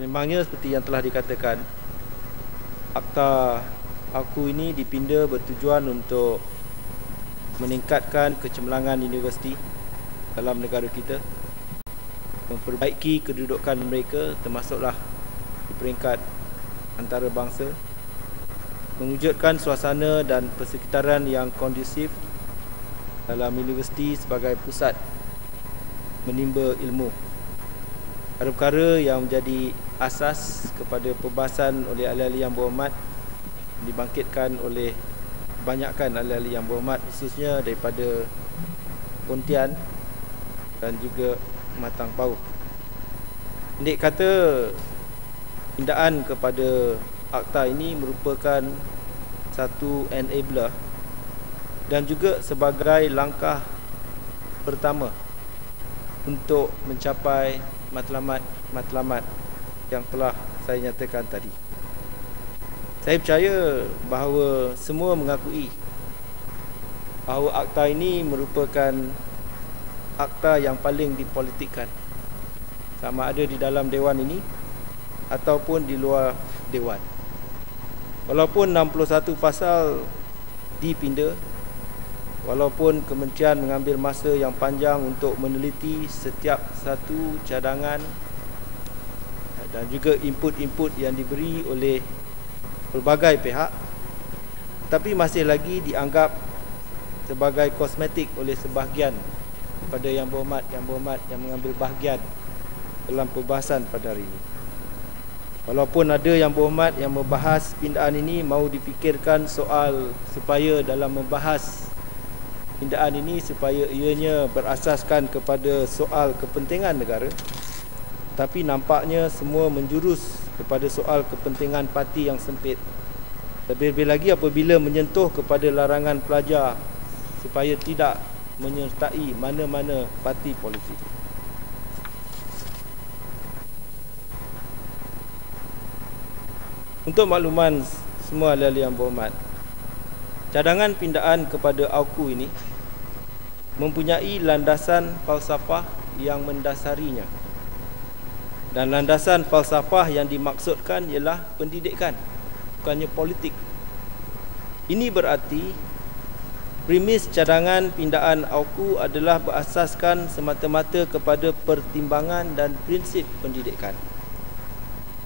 Memangnya seperti yang telah dikatakan Akta aku ini dipinda bertujuan untuk meningkatkan kecemerlangan universiti dalam negara kita memperbaiki kedudukan mereka termasuklah di peringkat antarabangsa mewujudkan suasana dan persekitaran yang kondusif dalam universiti sebagai pusat menimba ilmu. Perkara yang menjadi asas kepada perbahasan oleh ahli-ahli yang berhormat dibangkitkan oleh kebanyakan ahli-ahli yang berhormat khususnya daripada Pontian dan juga Matang Pau. Ini kata pindaan kepada akta ini merupakan satu enabler dan juga sebagai langkah pertama untuk mencapai matlamat-matlamat yang telah saya nyatakan tadi. Saya percaya bahawa semua mengakui bahawa akta ini merupakan akta yang paling dipolitikkan sama ada di dalam dewan ini ataupun di luar dewan. Walaupun 61 pasal dipinda walaupun kementerian mengambil masa yang panjang untuk meneliti setiap satu cadangan dan juga input-input yang diberi oleh pelbagai pihak tapi masih lagi dianggap sebagai kosmetik oleh sebahagian pada yang berhormat yang berhormat yang mengambil bahagian dalam perbahasan pada hari ini. Walaupun ada yang berhormat yang membahas pindaan ini mahu dipikirkan soal supaya dalam membahas pindaan ini supaya ianya berasaskan kepada soal kepentingan negara tapi nampaknya semua menjurus kepada soal kepentingan parti yang sempit. Lebih-lebih lagi apabila menyentuh kepada larangan pelajar supaya tidak menyertai mana-mana parti politik. Untuk makluman semua ahli yang berhormat, cadangan pindaan kepada AUKU ini mempunyai landasan falsafah yang mendasarinya dan landasan falsafah yang dimaksudkan ialah pendidikan bukannya politik. Ini berarti premis cadangan pindaan AUKU adalah berasaskan semata-mata kepada pertimbangan dan prinsip pendidikan.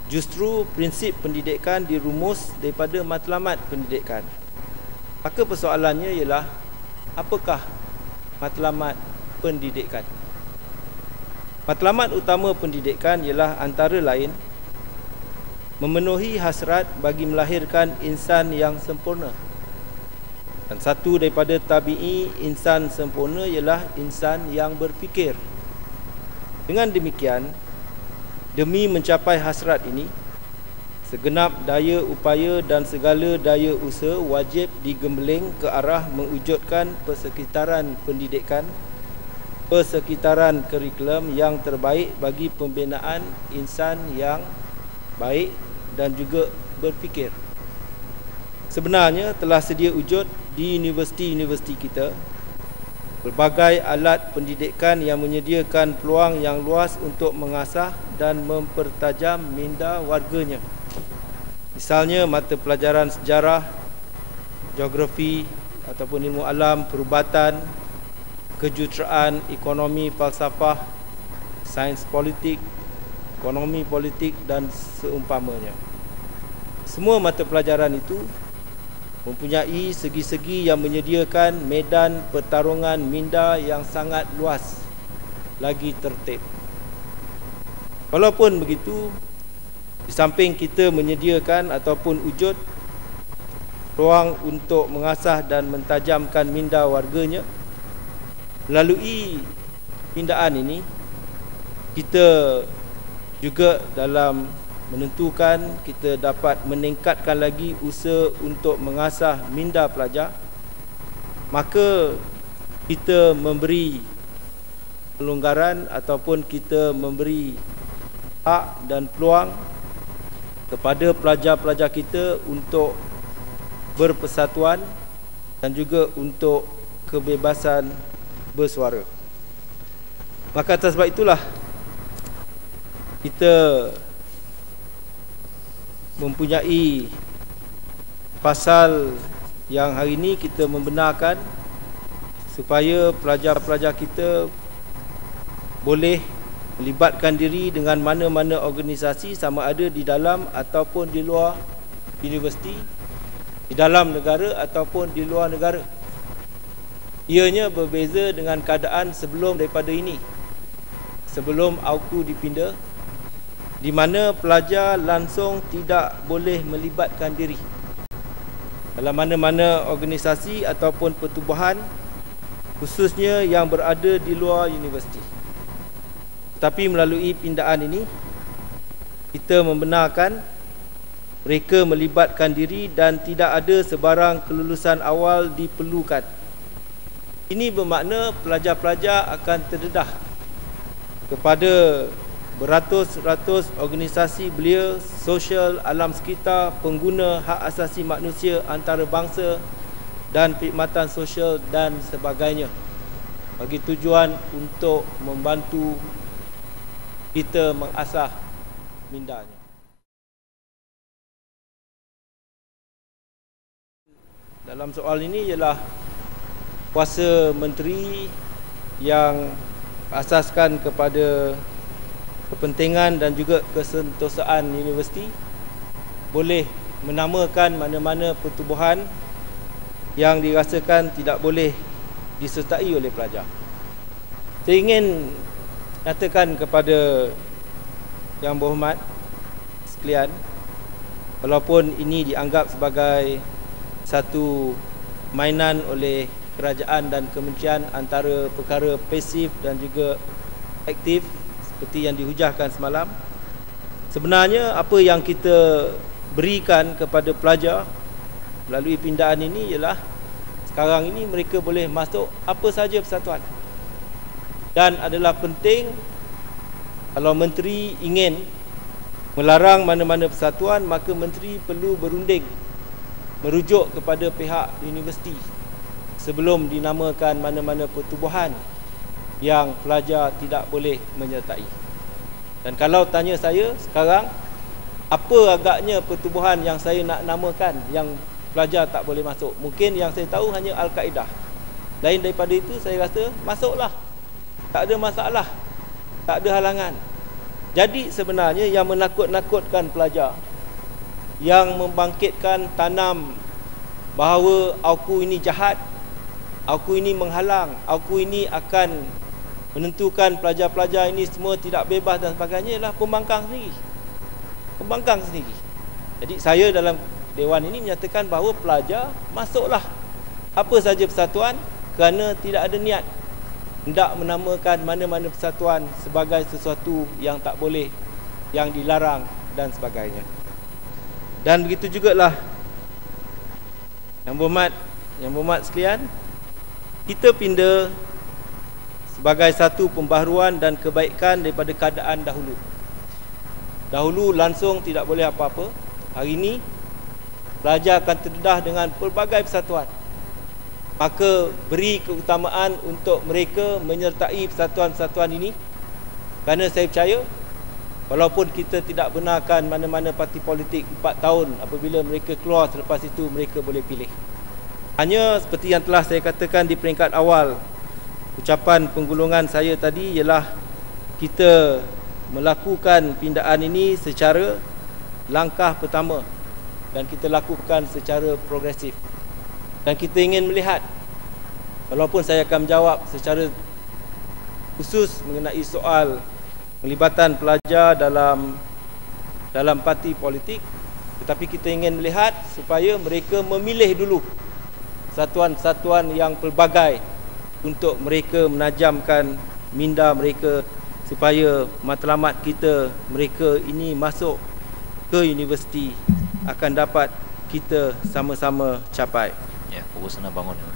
Justru prinsip pendidikan dirumus daripada matlamat pendidikan. Maka persoalannya ialah apakah matlamat pendidikan Matlamat utama pendidikan ialah antara lain memenuhi hasrat bagi melahirkan insan yang sempurna. Dan satu daripada tabi'i insan sempurna ialah insan yang berfikir. Dengan demikian, demi mencapai hasrat ini, segenap daya upaya dan segala daya usaha wajib digembeling ke arah mewujudkan persekitaran pendidikan persekitaran kurikulum yang terbaik bagi pembinaan insan yang baik dan juga berfikir. Sebenarnya telah sedia wujud di universiti-universiti kita berbagai alat pendidikan yang menyediakan peluang yang luas untuk mengasah dan mempertajam minda warganya. Misalnya mata pelajaran sejarah, geografi ataupun ilmu alam, perubatan, kejuruteraan ekonomi falsafah sains politik ekonomi politik dan seumpamanya. Semua mata pelajaran itu mempunyai segi-segi yang menyediakan medan pertarungan minda yang sangat luas lagi tertib. Walaupun begitu di samping kita menyediakan ataupun wujud ruang untuk mengasah dan mentajamkan minda warganya melalui pindaan ini kita juga dalam menentukan kita dapat meningkatkan lagi usaha untuk mengasah minda pelajar. Maka kita memberi pelonggaran ataupun kita memberi hak dan peluang kepada pelajar-pelajar kita untuk berpersatuan dan juga untuk kebebasan bersuara. Maka atas sebab itulah kita mempunyai pasal yang hari ini kita membenarkan supaya pelajar-pelajar kita boleh melibatkan diri dengan mana-mana organisasi sama ada di dalam ataupun di luar universiti di dalam negara ataupun di luar negara ianya berbeza dengan keadaan sebelum daripada ini. Sebelum AUKU dipindah di mana pelajar langsung tidak boleh melibatkan diri. Dalam mana-mana organisasi ataupun pertubuhan khususnya yang berada di luar universiti. Tapi melalui pindaan ini kita membenarkan mereka melibatkan diri dan tidak ada sebarang kelulusan awal diperlukan. Ini bermakna pelajar-pelajar akan terdedah kepada beratus-ratus organisasi belia, sosial, alam sekitar, pengguna hak asasi manusia antarabangsa dan perkhidmatan sosial dan sebagainya bagi tujuan untuk membantu kita mengasah mindanya. Dalam soal ini ialah kuasa menteri yang asaskan kepada kepentingan dan juga kesentosaan universiti boleh menamakan mana-mana pertubuhan yang dirasakan tidak boleh disertai oleh pelajar. Saya ingin nyatakan kepada yang berhormat sekalian walaupun ini dianggap sebagai satu mainan oleh kerajaan dan kementerian antara perkara pasif dan juga aktif seperti yang dihujahkan semalam. Sebenarnya apa yang kita berikan kepada pelajar melalui pindaan ini ialah sekarang ini mereka boleh masuk apa saja persatuan. Dan adalah penting kalau menteri ingin melarang mana-mana persatuan maka menteri perlu berunding merujuk kepada pihak universiti sebelum dinamakan mana-mana pertubuhan yang pelajar tidak boleh menyertai. Dan kalau tanya saya sekarang apa agaknya pertubuhan yang saya nak namakan yang pelajar tak boleh masuk? Mungkin yang saya tahu hanya Al-Qaeda lain daripada itu saya rasa masuklah. Tak ada masalah. Tak ada halangan. Jadi sebenarnya yang menakut-nakutkan pelajar yang membangkitkan tanam bahawa aku ini jahat aku ini menghalang aku ini akan menentukan pelajar-pelajar ini semua tidak bebas dan sebagainya ialah pembangkang sendiri. Pembangkang sendiri. Jadi saya dalam dewan ini menyatakan bahawa pelajar masuklah apa saja persatuan kerana tidak ada niat hendak menamakan mana-mana persatuan sebagai sesuatu yang tak boleh, yang dilarang dan sebagainya. Dan begitu juga lah yang berhormat, yang berhormat sekalian, kita pindah sebagai satu pembaharuan dan kebaikan daripada keadaan dahulu. Dahulu langsung tidak boleh apa-apa. Hari ini pelajar akan terdedah dengan pelbagai persatuan maka beri keutamaan untuk mereka menyertai persatuan-persatuan ini kerana saya percaya walaupun kita tidak benarkan mana-mana parti politik 4 tahun apabila mereka keluar selepas itu mereka boleh pilih hanya seperti yang telah saya katakan di peringkat awal ucapan penggulungan saya tadi ialah kita melakukan pindaan ini secara langkah pertama dan kita lakukan secara progresif. Dan kita ingin melihat walaupun saya akan menjawab secara khusus mengenai soal pelibatan pelajar dalam dalam parti politik tetapi kita ingin melihat supaya mereka memilih dulu satuan-satuan yang pelbagai untuk mereka menajamkan minda mereka supaya matlamat kita mereka ini masuk ke universiti akan dapat kita sama-sama capai. Ya, pukul sana bangun. Terima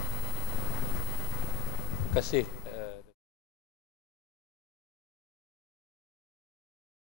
kasih.